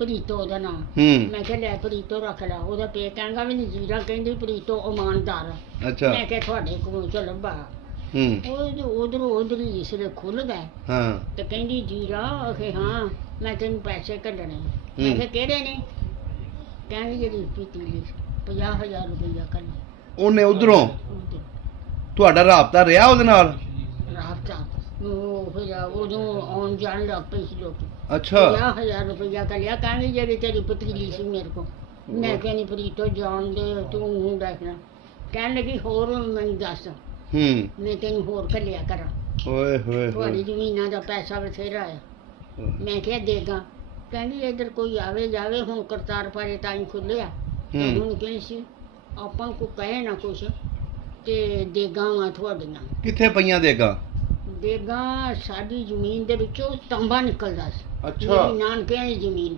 ਪ੍ਰੀਤੋ ਉਹਦਾ ਨਾਮ। ਮੈਂ ਕਿਹਾ ਲੈ ਪ੍ਰੀਤੋ ਰੱਖ ਲਾ। ਉਹਦਾ ਪੇ ਕਹਿੰਦਾ ਵੀ ਨਜ਼ੀਰਾ ਕਹਿੰਦੀ ਪ੍ਰੀਤੋ ਇਮਾਨਦਾਰ। ਅੱਛਾ ਮੈਂ ਕਿਹਾ ਤੁਹਾਡੇ ਕੋਲ ਚ ਲੱਭਾ। ਉਧਰੋਂ ਉਧਰ ਹੀ ਇਸ ਵੇਲੇ ਖੁੱਲ ਗਏ। ਹਾਂ ਤੇ ਕਹਿੰਦੀ ਜੀਰਾ ਆਖੇ ਹਾਂ ਮੈਂ ਤੈਨੂੰ ਪੈਸੇ ਕੱਢਣੇ। ਮੈਂ ਕਿਹਾ ਕਿਹੜੇ ਨੇ? ਕਹਿੰਦੀ ਜਿਹੜੀ ਪੀਤੀ 50,000 ਰੁਪਇਆ ਕੱਢ। ਉਹਨੇ ਉਧਰੋਂ ਤੁਹਾਡਾ ਰਾਬਤਾ ਰਿਹਾ ਉਹਦੇ ਨਾਲ? ਰਾਬਤਾ ਉਹ ਫਿਰ ਉਦੋਂ ਆਉਣ ਜਾਣ ਲੱਗ ਪਈ ਸੀ ਲੋਕ। ਅੱਛਾ 50,000 ਰੁਪਇਆ ਕੱਢਿਆ। ਕਹਿੰਦੀ ਜਿਹੜੀ ਤੇਰੀ ਪਤੀਲੀ ਸੀ ਮੇਰੇ ਕੋਲ। ਮੈਂ ਕਹਿੰਦੀ ਪ੍ਰੀਤੋ ਜਾਣ ਦੇ ਤੂੰ ਹੁਣ ਦੇਖਣਾ। ਕਹਿਣ ਲੱਗੀ ਹੋਰ ਮੈਨੂੰ ਦੱਸ ਮੈਂ ਤੈਨੂੰ ਹੋਰ ਘੱਲਿਆ ਕਰਾਂ। ਓਏ ਹੋਏ ਤੁਹਾਡੀ ਜ਼ਮੀਨਾਂ ਦਾ ਪੈਸਾ ਬਥੇਰਾ ਆ। ਮੈਂ ਕਿਹਾ ਦੇਗਾ। ਕਹਿੰਦੀ ਇੱਧਰ ਕੋਈ ਆਵੇ ਜਾਵੇ ਹੁਣ ਕਰਤਾਰਪੁਰ ਤਾਈਂ ਖੁੱਲਿਆ ਤੇ ਹੁਣ ਕਹਿੰਦੀ ਸੀ ਆਪਾਂ ਕੋ ਕਹੇ ਨਾ ਕੁਛ ਤੇ ਦੇਗਾ ਵਾ ਤੁਹਾਡੀਆਂ। ਕਿੱਥੇ ਪਈਆਂ ਦੇਗਾ? ਦੇਗਾ ਸਾਡੀ ਜ਼ਮੀਨ ਦੇ ਵਿੱਚੋਂ ਤਾਂਬਾ ਨਿਕਲਦਾ ਸੀ। ਅੱਛਾ ਮੇਰੀ ਨਾਨਕਿਆਂ ਦੀ ਜ਼ਮੀਨ